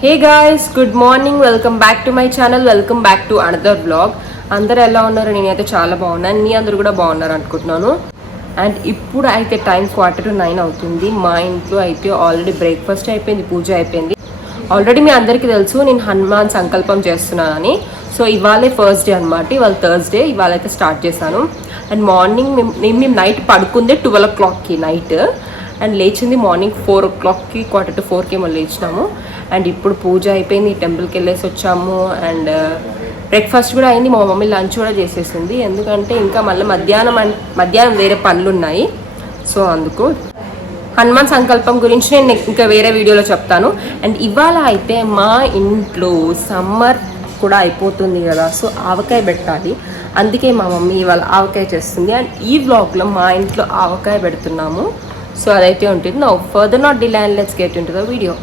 Hey guys, good morning. Welcome back to my channel. Welcome back to another vlog. అందరు ఎలా ఉన్నారు? నేనైతే చాలా బాగున్నాను. మీ అందరు కూడా బాగున్నారు అనుకుంటున్నాను. అండ్ ఇప్పుడు అయితే టైం 8:45 అవుతుంది. మా ఇంట్లో అయితే ఆల్రెడీ బ్రేక్ఫాస్ట్ అయిపోయింది, పూజ అయిపోయింది. ఆల్రెడీ మీ అందరికీ తెలుసు నేను హనుమాన్ సంకల్పం చేస్తున్నానని. సో ఇవాళే ఫస్ట్ డే అనమాట. ఇవాళ థర్స్డే. ఇవాళ అయితే స్టార్ట్ చేశాను. అండ్ మార్నింగ్ మేము నైట్ పడుకుందే 12 o'clockకి నైట్. అండ్ లేచింది మార్నింగ్ 4 o'clockకి, 3:45కి ఏమో లేచినాము. అండ్ ఇప్పుడు పూజ అయిపోయింది, టెంపుల్కి వెళ్ళేసి వచ్చాము. అండ్ బ్రేక్ఫాస్ట్ కూడా అయింది. మా మమ్మీ లంచ్ కూడా చేసేసింది, ఎందుకంటే ఇంకా మళ్ళీ మధ్యాహ్నం వేరే పనులు ఉన్నాయి. సో అందుకు హనుమాన్ సంకల్పం గురించి నేను ఇంకా వేరే వీడియోలో చెప్తాను. అండ్ ఇవాళ అయితే మా ఇంట్లో సమ్మర్ కూడా అయిపోతుంది కదా, సో ఆవకాయ పెట్టాలి. అందుకే మా మమ్మీ ఇవాళ ఆవకాయ చేస్తుంది. అండ్ ఈ వ్లాగ్లో మా ఇంట్లో ఆవకాయ పెడుతున్నాము. సో అదైతే ఉంటుంది. No further not delay and let's get into the video.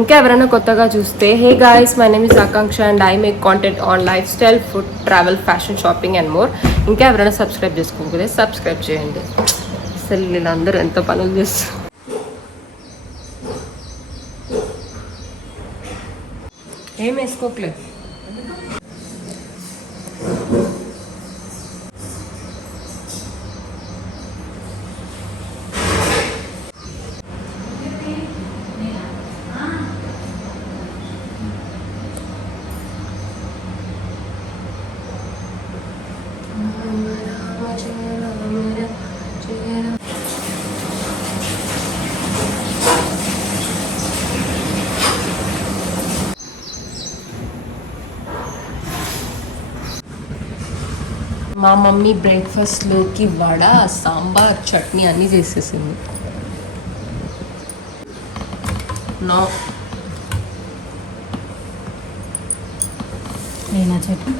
ఇంకా ఎవరైనా కొత్తగా చూస్తే, hey guys, my name is Akanksha and I make content on lifestyle, food, travel, fashion, shopping and more. ఇంకా ఎవరైనా సబ్స్క్రైబ్ చేసుకోకపోతే సబ్స్క్రైబ్ చేయండి. అసలు వీళ్ళందరూ ఎంత పనులు చేస్తారు. ఏం వేసుకోకలేదు. మా మమ్మీ బ్రేక్ఫాస్ట్లోకి వడ, సాంబార్, చట్నీ అన్నీ చేసేసింది. నో నేనా చట్నీ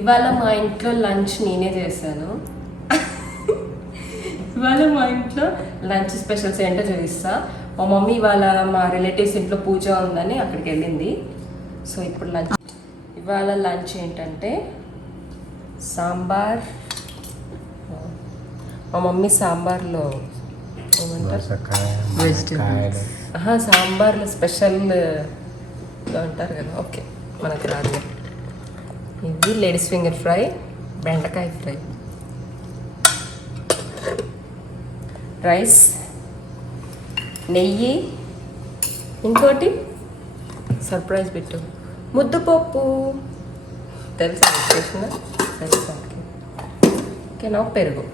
ఇవాళ మా ఇంట్లో లంచ్ నేనే చేశాను. ఇవాళ మా ఇంట్లో లంచ్ స్పెషల్స్ ఏంటో చూపిస్తా. మా మమ్మీ ఇవాళ మా రిలేటివ్స్ ఇంట్లో పూజ ఉందని అక్కడికి వెళ్ళింది. సో ఇప్పుడు లంచ్, ఇవాళ లంచ్ ఏంటంటే సాంబార్. మా మమ్మీ సాంబార్లో ఏమంటారు, వెజిటేబుల్స్. సాంబార్లో స్పెషల్ అంటారు కదా, ఓకే మనకి రాదు. ఇది లేడీస్ ఫింగర్ ఫ్రై, బెండకాయ ఫ్రై, రైస్, నెయ్యి, ఇంకోటి సర్ప్రైజ్ పెట్టు, ముద్దపప్పు. తెలుసా చేసిన? తెలుసా? ఓకే, నా పెరుగు.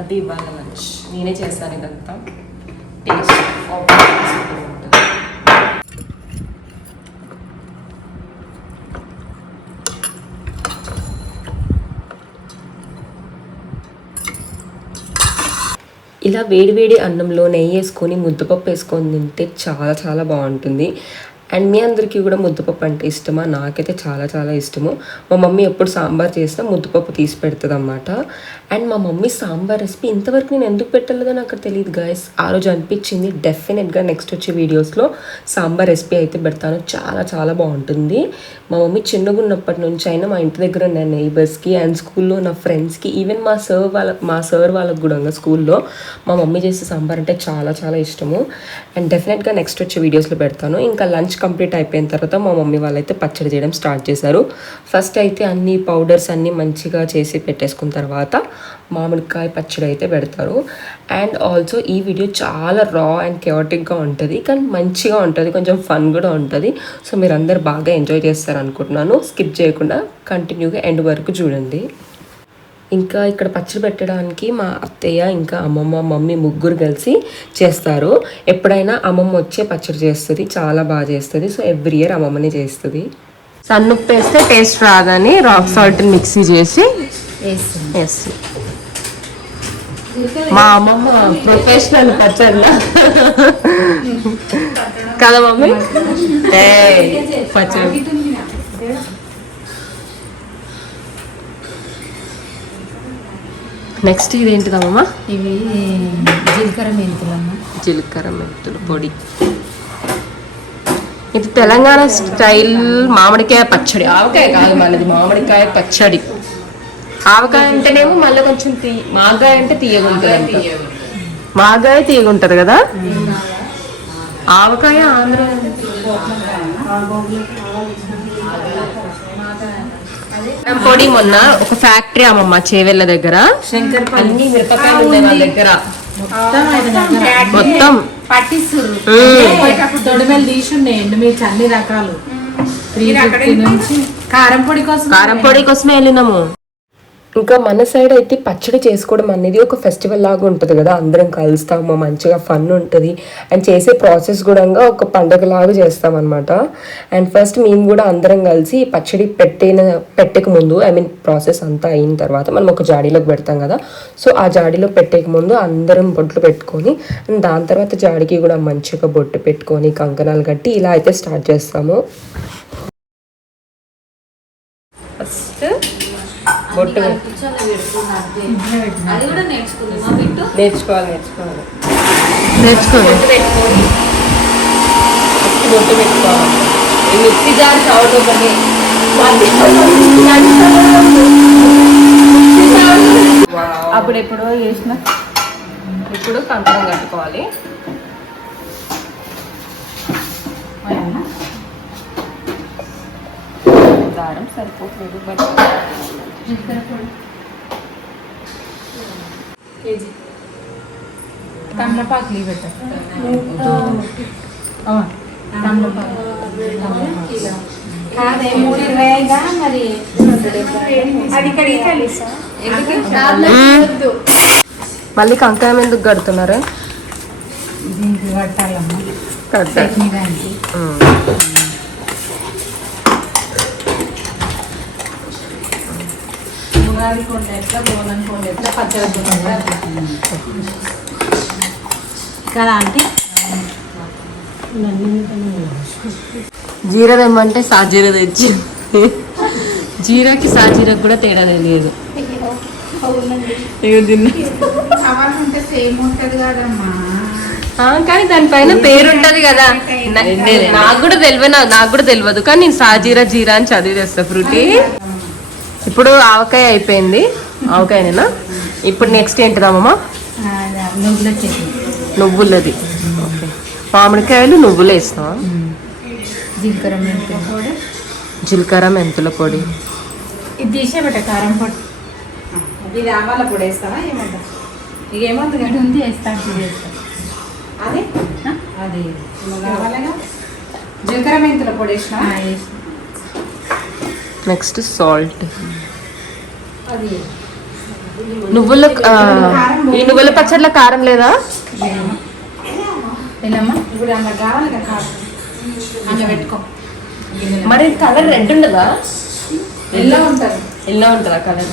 అది ఇవాళ లంచ్. నేనే చేస్తాను ఇదంతా. టేస్ట్ ఉంటుంది. ఇలా వేడివేడి అన్నంలో నెయ్యి వేసుకొని ముద్దపప్పు వేసుకొని తింటే చాలా చాలా బాగుంటుంది. అండ్ మీ అందరికీ కూడా ముద్దపప్పు అంటే ఇష్టమా? నాకైతే చాలా చాలా ఇష్టము. మా మమ్మీ ఎప్పుడు సాంబార్ చేసినా ముద్దపప్పు తీసి పెడుతుంది అన్నమాట. అండ్ మా మమ్మీ సాంబార్ రెసిపీ ఇంతవరకు నేను ఎందుకు పెట్టలేదో నాకు తెలియదు గాయస్. ఆ రోజు అనిపించింది డెఫినెట్గా నెక్స్ట్ వచ్చే వీడియోస్లో సాంబార్ రెసిపీ అయితే పెడతాను. చాలా చాలా బాగుంటుంది. మా మమ్మీ చిన్నగా ఉన్నప్పటి నుంచి అయినా మా ఇంటి దగ్గర ఉన్న నైబర్స్కి అండ్ స్కూల్లో నా ఫ్రెండ్స్కి, ఈవెన్ మా సార్ వాళ్ళకి కూడా స్కూల్లో మా మమ్మీ చేసే సాంబార్ అంటే చాలా చాలా ఇష్టము. అండ్ డెఫినెట్గా నెక్స్ట్ వచ్చే వీడియోస్లో పెడతాను. ఇంకా లంచ్ కంప్లీట్ అయిపోయిన తర్వాత మా మమ్మీ వాళ్ళైతే పచ్చడి చేయడం స్టార్ట్ చేశారు. ఫస్ట్ అయితే అన్ని పౌడర్స్ అన్నీ మంచిగా చేసి పెట్టేసుకున్న తర్వాత మామిడికాయ పచ్చడి అయితే పెడతారు. అండ్ ఆల్సో ఈ వీడియో చాలా రా అండ్ కెయాటిక్గా ఉంటుంది, కానీ మంచిగా ఉంటుంది, కొంచెం ఫన్ కూడా ఉంటుంది. సో మీరు అందరు బాగా ఎంజాయ్ చేస్తారు అనుకుంటున్నాను. స్కిప్ చేయకుండా కంటిన్యూగా ఎండ్ వరకు చూడండి. ఇంకా ఇక్కడ పచ్చడి పెట్టడానికి మా అత్తయ్య ఇంకా అమ్మమ్మ, మమ్మీ ముగ్గురు కలిసి చేస్తారు. ఎప్పుడైనా అమ్మమ్మ వచ్చే పచ్చడి చేస్తుంది, చాలా బాగా చేస్తుంది. సో ఎవ్రీ ఇయర్ అమ్మమ్మనే చేస్తుంది. సన్నుప్పు వేస్తే టేస్ట్ రాదని రాక్ సాల్ట్ మిక్సీ చేసి వేస్తుంది. మా అమ్మమ్మ ప్రొఫెషనల్ పచ్చడిలా కదా మమ్మీ? పచ్చడి నెక్స్ట్ ఇదేంటిదమ్మా? ఇవి జీలకర్ర మెంతులు అమ్మ. జీలకర్ర మెంతులు పొడి. ఇది తెలంగాణ స్టైల్ మామిడికాయ పచ్చడి. ఆవకాయ కాదు మనది, మామిడికాయ పచ్చడి. ఆవకాయ అంటేనేమో మళ్ళీ కొంచెం మాగాయ అంటే తీయగుంటుంది. మాగాయ తీయగుంటది కదా. ఆవకాయ ఆంధ్ర పొడి. మొన్న ఒక ఫ్యాక్టరీ అమ్మమ్మ చేవెళ్ళ దగ్గర అన్ని మిరపకాయలు ఉన్నాయి వాళ్ళ దగ్గర. మొత్తం తొడిమెలు తీసుండే ఎండుమిర్చి అన్ని రకాలు. కారం పొడి కోసమే వెళ్ళినాము. ఇంకా మన సైడ్ అయితే పచ్చడి చేసుకోవడం అనేది ఒక ఫెస్టివల్ లాగా ఉంటుంది కదా. అందరం కలుస్తాము, మంచిగా ఫన్ ఉంటుంది. అండ్ చేసే ప్రాసెస్ కూడా ఒక పండగ లాగా చేస్తాం అనమాట. అండ్ ఫస్ట్ మేము కూడా అందరం కలిసి పచ్చడి పెట్టక ముందు, ఐ మీన్ ప్రాసెస్ అంతా అయిన తర్వాత మనం ఒక జాడీలోకి పెడతాం కదా. సో ఆ జాడీలో పెట్టేక ముందు అందరం బొట్లు పెట్టుకొని, దాని తర్వాత జాడీకి కూడా మంచిగా బొట్టు పెట్టుకొని కంకణాలు కట్టి ఇలా అయితే స్టార్ట్ చేస్తాము. ఫస్ట్ బొట్టు నేర్చుకోవాలి. బొట్టు పెట్టుకోవాలి. మిక్సీ జార్ సౌండ్ ఒకటి. అప్పుడు ఎప్పుడో చేసిన. ఇప్పుడు కంకణం కట్టుకోవాలి. దారం సరిపోతుంది బట్ తమలపాకు పెట్ట మళ్ళీ కంకాయం ఎందుకు కడుతున్నారు? దీనికి కట్టాలమ్మా. ఉగాది కొండ ఎట్లా, బోనం కొండ ఎట్లా, పచ్చడి కదా అంటే జీరా తెమ్మంటే సాజీరా తెచ్చి, జీరాకి సాజీరాకి కూడా తేడా తెలియదు. కానీ దానిపైన పేరు ఉంటది కదా. నాకు కూడా తెలియదు కానీ నేను సాజీరా జీరా అని చదివి తెస్తా. ఫ్రూటీ. ఇప్పుడు ఆవకాయ అయిపోయింది. ఆవకాయనేనా? ఇప్పుడు నెక్స్ట్ ఏంటిదమ్మమ్మ? నువ్వులది. మామిడికాయలు నువ్వులు వేస్తావా? జీలకర్ర మెంతుల పొడి. ఇది తీసేబట్ట కారం పొడి. ఇది ఆవాల పొడి వేస్తావా? ఏమంటా ఇక ఏమవుతుంది కానీ ఉంది వేస్తాను. అదే అది కావాలగా. జీలకర్ర మెంతుల పొడి వేసిన. Next salt. నువ్వుల ఈ నువ్వుల పచ్చడిలో కారం లేదా? ఇప్పుడు అలా కావాలి కదా. అలా పెట్టుకో. మరి కలర్ రెడ్ ఉండదా? ఎల్లో ఉంటుంది. ఎల్లో ఉంటుందా కలర్?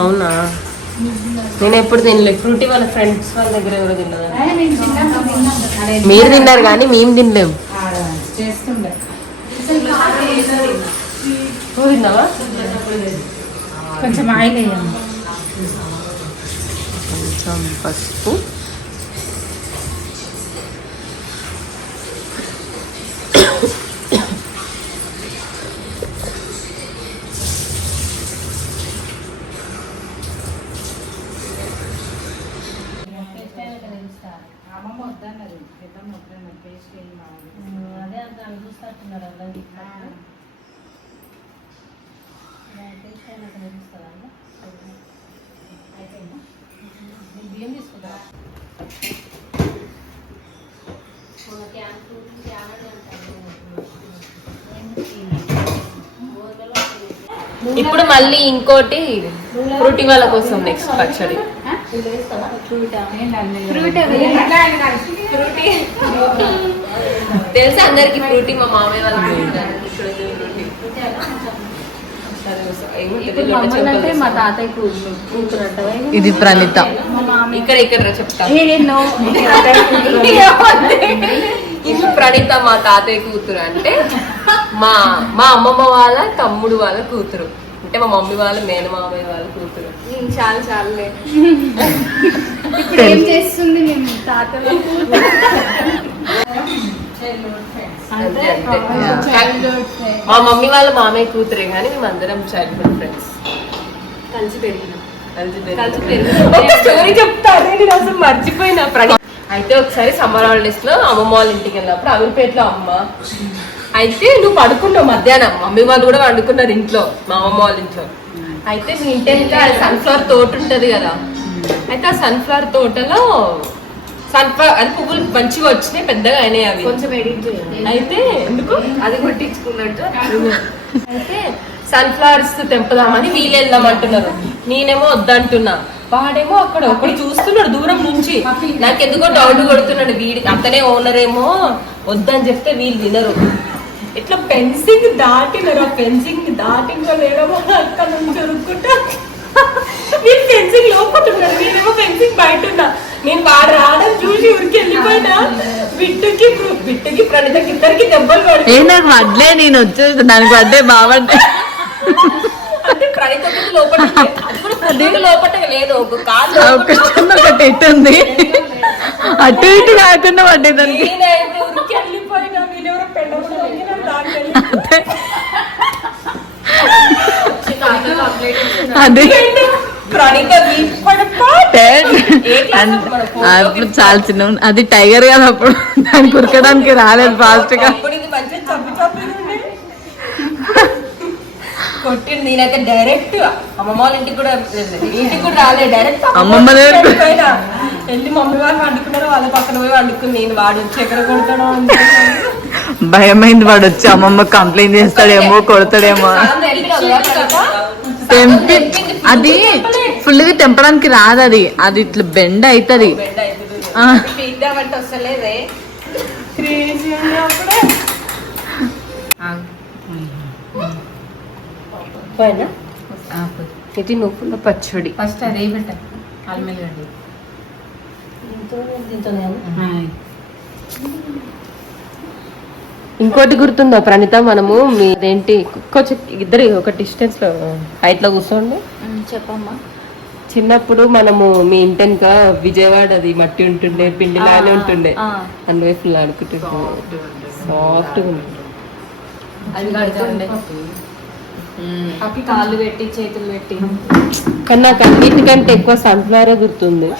అవునా? నేను ఎప్పుడు తినలేదు. ఫ్రూటీ వాళ్ళ ఫ్రెండ్స్ వాళ్ళ దగ్గర ఎవరో తిన్నదా? మీరు తిన్నారు కానీ మేము తినలేము. చేస్తుండే తిన్నావా? కొంచెం ఆయిల్ వేయాలి. కొంచెం పసుపు. అదే అంత చూస్తున్నారు అందరికి. బియ్యం తీసుకుంటా. ఇప్పుడు మళ్ళీ ఇంకోటి ఫ్రూటీ వాళ్ళ కోసం నెక్స్ట్ పచ్చడి. తెలుసా అందరికి ఫ్రూటీ? మా మామయ్య వాళ్ళకి మా తాతయ్య కూతురు. ఇది ప్రణీత. ఇక్కడ ఇక్కడ చెప్తా. ఇది ప్రణీత మా తాతయ్య కూతురు. అంటే మా అమ్మమ్మ వాళ్ళ తమ్ముడు వాళ్ళ కూతురు. అంటే మా మమ్మీ వాళ్ళ మేనమామయ్య వాళ్ళ కూతురు. చాలా చాలే. ఏం చేస్తుంది మేము తాత? అంతే అంతే. మా మమ్మీ వాళ్ళ మామయ్య కూతురే కానీ మేమందరం చైల్డ్హుడ్ ఫ్రెండ్స్. కలిసి పెరిగిన ఒక స్టోరీ చెప్తాను, నేను అసలు మర్చిపోయినా. అయితే ఒకసారి సమ్మర్ హాలిడేస్ లో అమ్మమ్మ వాళ్ళ ఇంటికి వెళ్ళినప్పుడు అమీర్పేటలో అమ్మ అయితే నువ్వు పడుకున్నావు మధ్యాహ్నం, మమ్మీ వాళ్ళు కూడా వండుకున్నారు ఇంట్లో, మా అమ్మమ్మ వాళ్ళ ఇంట్లో. అయితే మీ ఇంటి ఇంకా సన్ఫ్లవర్ తోట ఉంటది కదా, అయితే ఆ సన్ఫ్లవర్ తోటలో సన్ఫ్లవర్ అది పువ్వులు మంచిగా వచ్చినాయి, పెద్దగా అయినాయి అవి. కొంచెం ఎడిట్ చేయాలి. అయితే ఎందుకు అది కొట్టించుకున్నట్టు. అయితే సన్ఫ్లవర్స్ తెంపుదామని వీళ్ళు వెళ్దామంటున్నారు, నేనేమో వద్దంటున్నా. వాడేమో అక్కడ ఒకటి చూస్తున్నాడు దూరం నుంచి, నాకెందుకో డౌట్ కొడుతున్నాడు, వీడి అతనే ఓనర్ ఏమో వద్దని చెప్తే వీళ్ళు వినరు. ఇట్లా ఫెన్సింగ్ దాటినారు, ఆ ఫెన్సింగ్ దాటిందో లేడమో అక్కడ నుంచి ఉరుక్కుంటా వీళ్ళు ఫెన్సింగ్ లోపట్టున్నారు, నేనేమో ఫెన్సింగ్ బయట ఉన్నా. నేను వాడు రావడం చూసి ఊరికి వెళ్ళిపోయినా. బిట్టుకి ప్రణితకి ఇద్దరికి దెబ్బలు పడి నాకు వడ్లే, నేను వచ్చేసి దానికి వడ్డే బాగుంటే అంటే ప్రణిత లోపల అది కూడా ప్రదేగా లోపల లేదు, ఒక కాదు ఒకటి ఎట్టు ఉంది అటు ఇటు కాకుండా పడ్డే దానికి. నేనైతే ఊరికి వెళ్ళిపోయినా, వీళ్ళెవరో అది ప్రణిత అప్పుడు చాలా చిన్న అది టైగర్ కదా, అప్పుడు దానికి ఉరకడానికి రాలేదు ఫాస్ట్ గా. కొట్టింది. నేనైతే డైరెక్ట్ అమ్మమ్మ వాళ్ళ ఇంటికి కూడా రాలేదు, డైరెక్ట్ అమ్మమ్మ వెళ్ళి మమ్మీ వాళ్ళు వండుకున్నారు, వాళ్ళ పక్కన పోయి వండుకుని నేను వాడు వచ్చి ఎక్కడ కొడతాడో భయమైంది, వాడు వచ్చి అమ్మమ్మ కంప్లైంట్ చేస్తాడేమో కొడతాడేమో. తెంపి అది ఫుల్ గా తెంపడానికి రాదు, అది అది ఇట్లా బెండ్ అవుతుంది. వస్తలేదే ఇది నువ్వుల పచ్చడి. ఫస్ట్ అదే పెట్ట అల్మెల్లి ఇంకోటి గుర్తుందా ప్రణిత, మనము మీదేంటి కొంచెం ఇద్దరు ఒక డిస్టెన్స్ లో హైట్ లో కూర్చోండి. చెప్పమ్మా. చిన్నప్పుడు మనము మీ ఇంటెనక విజయవాడ అది మట్టి ఉంటుండే, పిండిలానే ఉంటుండే, అందువే ఫుల్ ఆడుకుంటుండే, సాఫ్ట్ గా ఉంటుంది. అది కడుతుండే కాళ్ళు పెట్టి చేతులు పెట్టి. కానీ నాకు అన్నిటికంటే ఎక్కువ సన్ఫ్లవర్ గుర్తుంది.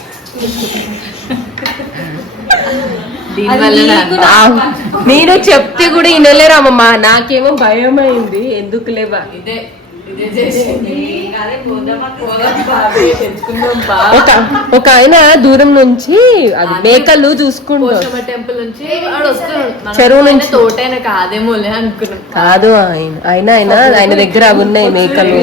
నేను చెప్తే కూడా వినలేరామమ్మా, నాకేమో భయం అయింది, ఎందుకు లేవా ఒక ఆయన దూరం నుంచి అది మేకలు చూసుకుంటా టెంపుల్ నుంచి చెరువు నుంచి తోటైనా కాదేమో అనుకున్నాం. కాదు ఆయన ఆయన దగ్గర అవి ఉన్నాయి మేకలు.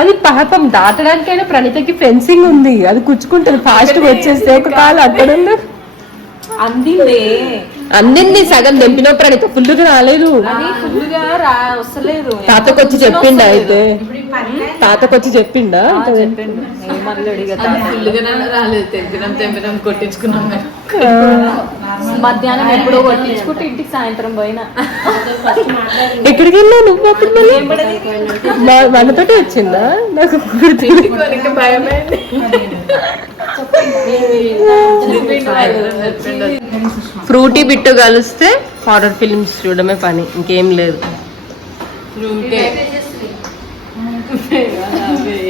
అది పాపం దాటడానికైనా ప్రణితకి ఫెన్సింగ్ ఉంది, అది కుచ్చుకుంటుంది ఫాస్ట్ గా వచ్చేస్తే ఒక కాలు అక్కడ ఉంది. అందింది సగం తెంపిన ప్రణిత ఫుల్ గా రాలేదు, తాతకొచ్చి చెప్పిండా, అయితే తాతకొచ్చి చెప్పిండా కొట్టించుకున్నాం మధ్యాహ్నం ఎప్పుడో కొట్టించుకుంటే ఇంటికి సాయంత్రం పోయినా. ఎక్కడికి వెళ్ళా నువ్వు అప్పుడు? మళ్ళీ మనతోటి వచ్చిందా? నాకు భయమైంది. ఫ్రూటీ బిట్టు కలిస్తే హారర్ ఫిల్మ్స్ చూడమే పని, ఇంకేం లేదు.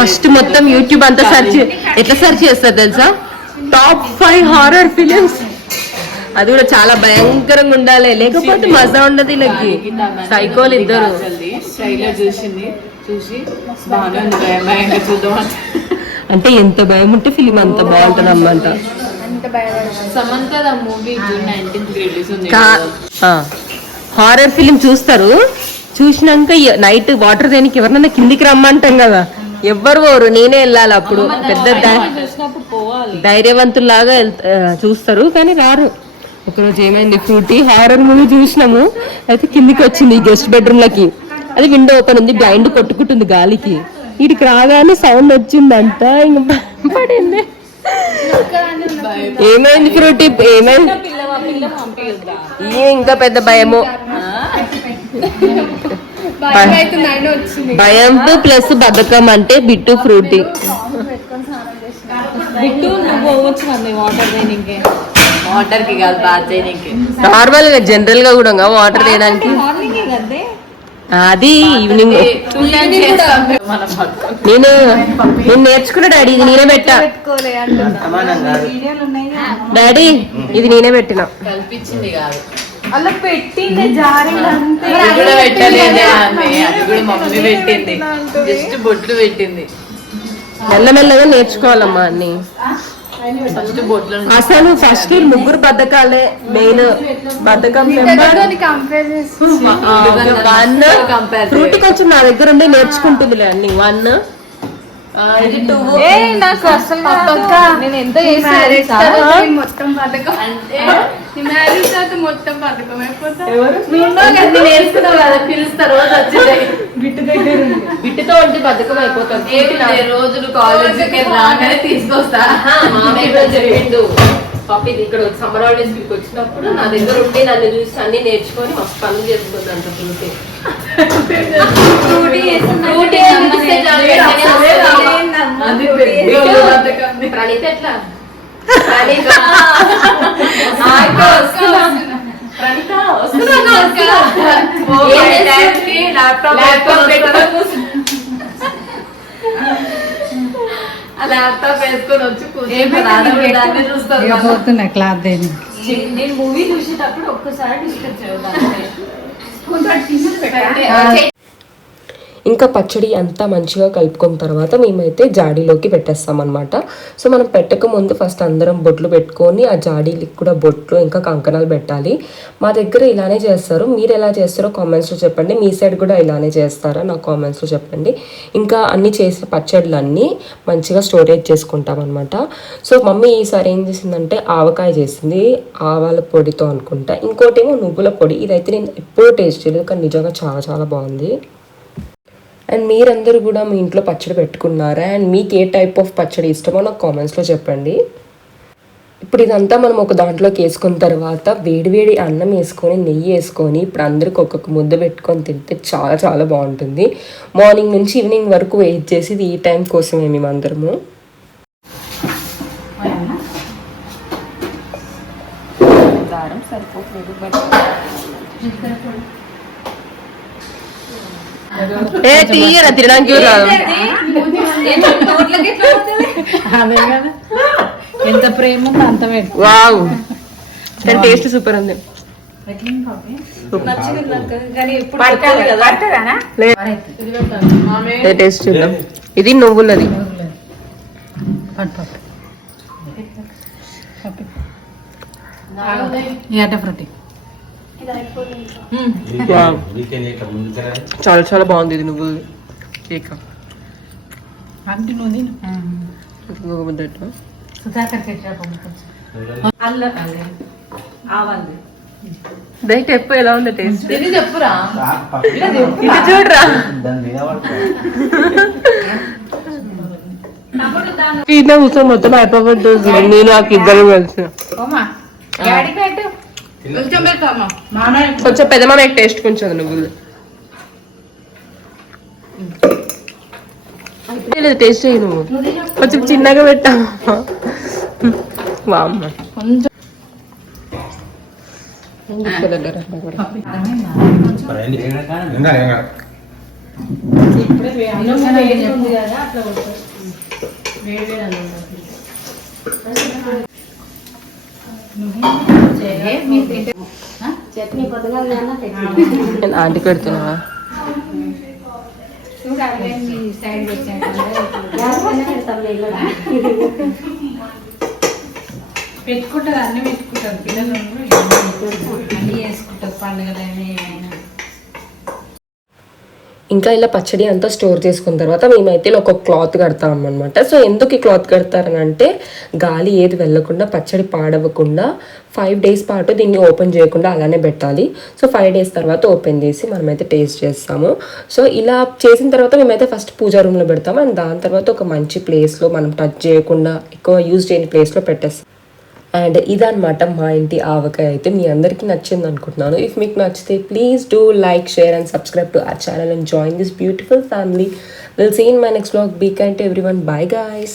ఫస్ట్ మొత్తం యూట్యూబ్ అంతా ఎట్లా సెర్చ్ చేస్తారు తెలుసా, టాప్ 5 హారర్ ఫిలిమ్స్. అది కూడా చాలా భయంకరంగా ఉండాలి, లేకపోతే మజా ఉండదు. వీళ్ళకి సైకోలు ఇద్దరు. అంటే ఎంత భయం ఉంటే ఫిలిం అంత బాగుంటుంది అమ్మంట. హారర్ ఫిలిం చూస్తారు, చూసినాక నైట్ వాటర్ దేనికి ఎవరినైనా కిందికి రమ్మంటాం కదా, ఎవ్వరు పోరు, నేనే వెళ్ళాలి. అప్పుడు పెద్ద ధైర్యవంతుల్లాగా చూస్తారు కానీ రారు. ఒకరోజు ఏమైంది, ఫ్రూటీ హారర్ మూవీ చూసినాము, అయితే కిందికి వచ్చింది గెస్ట్ బెడ్రూమ్ లకి. అది విండో ఓపెన్ ఉంది, బ్లైండ్ కొట్టుకుంటుంది గాలికి. వీడికి రాగానే సౌండ్ వచ్చిందంట, ఇంక పడింది. ఏమైంది ఫ్రూటీ, ఏమైంది? ఇంకా పెద్ద భయము, భయం ప్లస్ బద్ధకం అంటే బిట్టు ఫ్రూటీ. వాటర్ కి కాదు బాగా చేయడానికి. నార్మల్ గా జనరల్ గా కూడా వాటర్ తీయడానికి అది ఈవినింగ్ నేను నేర్చుకున్నా డాడీ, ఇది నేనే పెట్టా డాడీ, ఇది నేనే పెట్టినా. కల్పించింది కాదు, అలా పెట్టింది జారి అది కూడా పెట్టలేదే ఆమె, అది కూడా మమ్మీ పెట్టింది, జస్ట్ బొట్లు పెట్టింది. మెల్లమెల్లగా నేర్చుకోవాలమ్మా అన్ని. ఫస్ట్ బొట్లు అసలు ఫస్ట్ ముగ్గురు బద్దకాలే మెయిన్. బద్దకం ఫ్రూట్ కొంచెం నా దగ్గర ఉండి నేర్చుకుంటుందిలే అన్ని. 1 ఇది 2 నాకు అసలు నేను ఎంత మొత్తం పథకం అంటే మొత్తం పథకం అయిపోతా నేర్చుకున్నావు కదా, పిలుస్తారు రోజు వచ్చేది. బిట్టుతో ఉంటే బద్దకం అయిపోతుంది. రోజులు కాలేజీకి రాగానే తీసుకొస్తా. మామయ్య చెప్పిండు పాపి, ఇక్కడ సమ్మర్ హాలిడేస్ కి వచ్చినప్పుడు నా దగ్గర ఉండి నన్ను చూసి అన్ని నేర్చుకొని మస్తు పనులు చేసుకుంది అంట. ప్రణీత ఎట్లా ల్యాప్టాప్ వేసుకొని వచ్చి పోతున్నా క్లాత్ దేని నేను మూవీ చూసేటప్పుడు ఒక్కసారి డిస్కస్ ఇంకా పచ్చడి అంతా మంచిగా కలుపుకున్న తర్వాత మేమైతే జాడీలోకి పెట్టేస్తాం అనమాట. సో మనం పెట్టక ముందు ఫస్ట్ అందరం బొట్లు పెట్టుకొని ఆ జాడీలకి కూడా బొట్లు ఇంకా కంకణాలు పెట్టాలి. మా దగ్గర ఇలానే చేస్తారు, మీరు ఎలా చేస్తారో కామెంట్స్లో చెప్పండి. మీ సైడ్ కూడా ఇలానే చేస్తారా నాకు కామెంట్స్లో చెప్పండి. ఇంకా అన్ని చేసిన పచ్చళ్ళన్నీ మంచిగా స్టోరేజ్ చేసుకుంటాం అనమాట. సో మమ్మీ ఈసారి ఏం చేసిందంటే ఆవకాయ చేసింది, ఆవాల పొడితో అనుకుంటా. ఇంకోటేమో నువ్వుల పొడి. ఇదైతే నేను ఎప్పుడూ టేస్ట్ చేయలేదు, కానీ నిజంగా చాలా చాలా బాగుంది. అండ్ మీరందరూ కూడా మీ ఇంట్లో పచ్చడి పెట్టుకున్నారా? అండ్ మీకు ఏ టైప్ ఆఫ్ పచ్చడి ఇష్టమో నాకు కామెంట్స్లో చెప్పండి. ఇప్పుడు ఇదంతా మనం ఒక దాంట్లోకి వేసుకున్న తర్వాత వేడివేడి అన్నం వేసుకొని నెయ్యి వేసుకొని ఇప్పుడు అందరికి ఒక్కొక్క ముద్ద పెట్టుకొని తింటే చాలా చాలా బాగుంటుంది. మార్నింగ్ నుంచి ఈవినింగ్ వరకు వెయిట్ చేసేది ఈ టైం కోసమే మేమందరము. దారం సరిపోతుంది బట్ తీయరా తినడానికి రాదు. అదే కదా, ఎంత ప్రేమ అంత పెట్టు. వావ్, టేస్ట్ సూపర్ ఉంది. టేస్ట్ చూద్దాం. ఇది నువ్వులది. చాలా చాలా బాగుంది ఇది నువ్వులు కేక్. డైట్ ఎప్పుడు ఎలా ఉంది టేస్ట్ ఇది చెప్పురా, ఇది చూడరా. ఇట్లా కూర్చొని మొత్తం అయిపోతుంది. నేను నాకు ఇద్దరు కలిసి కొంచెం పెద్దమా టేస్ట్ కొంచెం నువ్వులు టేస్ట్ అయ్యి నువ్వు కొంచెం చిన్నగా పెట్టావు. వామ్మ ఆంటీ పెడుతున్నావా? పెట్టుకుంటారు, అన్ని పెట్టుకుంటారు పిల్లలు, అన్ని చేసుకుంటారు పండుగలైనా ఏమైనా. ఇంకా ఇలా పచ్చడి అంతా స్టోర్ చేసుకున్న తర్వాత మేమైతే ఇలా ఒక క్లాత్ కడతాం అనమాట. సో ఎందుకు ఈ క్లాత్ కడతారని అంటే గాలి ఏది వెళ్ళకుండా పచ్చడి పాడవకుండా 5 days పాటు దీన్ని ఓపెన్ చేయకుండా అలానే పెట్టాలి. సో 5 days తర్వాత ఓపెన్ చేసి మనమైతే టేస్ట్ చేస్తాము. సో ఇలా చేసిన తర్వాత మేమైతే ఫస్ట్ పూజా రూమ్లో పెడతాము. అండ్ దాని తర్వాత ఒక మంచి ప్లేస్లో మనం టచ్ చేయకుండా ఎక్కువ యూజ్ చేయని ప్లేస్లో పెట్టేస్తాం. అండ్ ఇదన్నమాట మా ఇంటి ఆవకాయ. అయితే మీ అందరికీ నచ్చింది అనుకుంటున్నాను. ఇఫ్ మీకు నచ్చితే please do like, share and subscribe to our channel and join this beautiful family. We'll see you in my next vlog. Be kind to everyone. Bye guys.